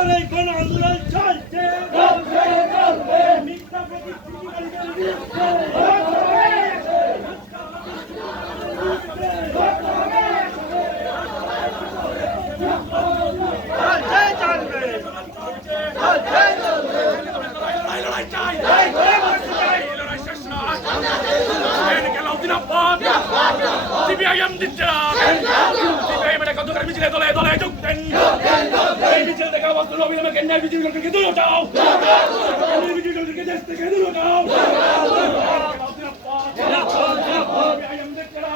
করে গণ আন্দোলন চলছে মিথ্যা প্রতিশ্রুতিকারীদের বিরুদ্ধে CPIM দিচ্ছে না CPIM এর কতকার মিছিলে দলে দলে যোগ দেন এই মিছিল থেকে আওয়াজ তুলো অবিলম্বে কেন্দ্রীয় বিজেপিকে দূরে হটাও কেন্দ্রীয় বিজেপিকে দেশ থেকে দূরে হটাও CPIM দিচ্ছে না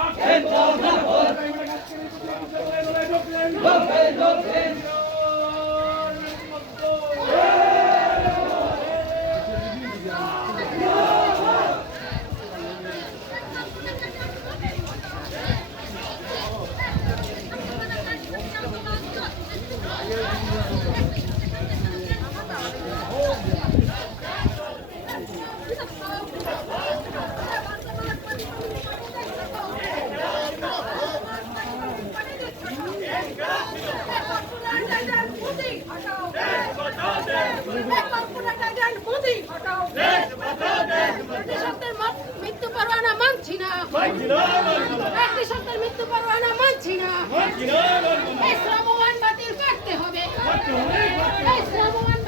মৃত্যু পরোয়ানা মানছি না একটি সন্তান মৃত্যু পরোয়ানা মানছি না এই শ্রমমান বাতিল করতে হবে এই শ্রমমান